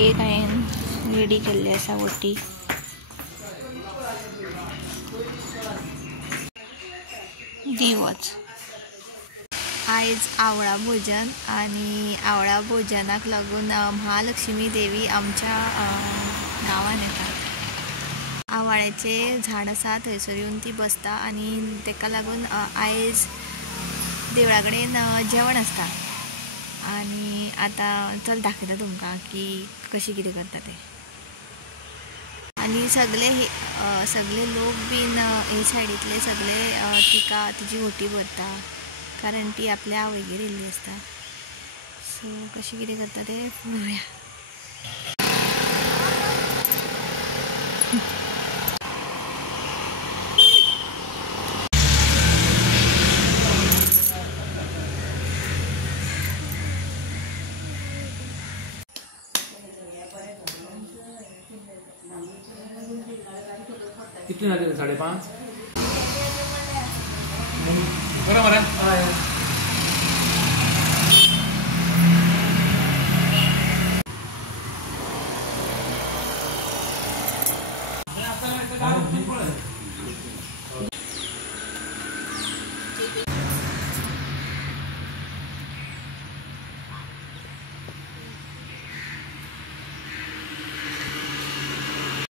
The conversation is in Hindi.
एक हांवें रेडी केल्ली आसा वटी दिवच आयज आवळा भोजन आनी आवळा भोजनाक लागून महालक्ष्मी देवी आमच्या गांवांत येता। आवळ्याचे झाड आसा थंयसर येवन ती बसता आनी तेका लागून आयज देवळा कडेन जेवण आसता। आनी आतां चल दाखयता तुमकां की कशी कितें करता तें। आनी सगळे लोक बीन हे सायडीतले सगळे तिची वटी भरता कारण ती आपल्या आवयगेर येयल्ली आसता। सो कशी कितें करता तें पळोवया। कितने झाले 5:30 बरोबर आहे।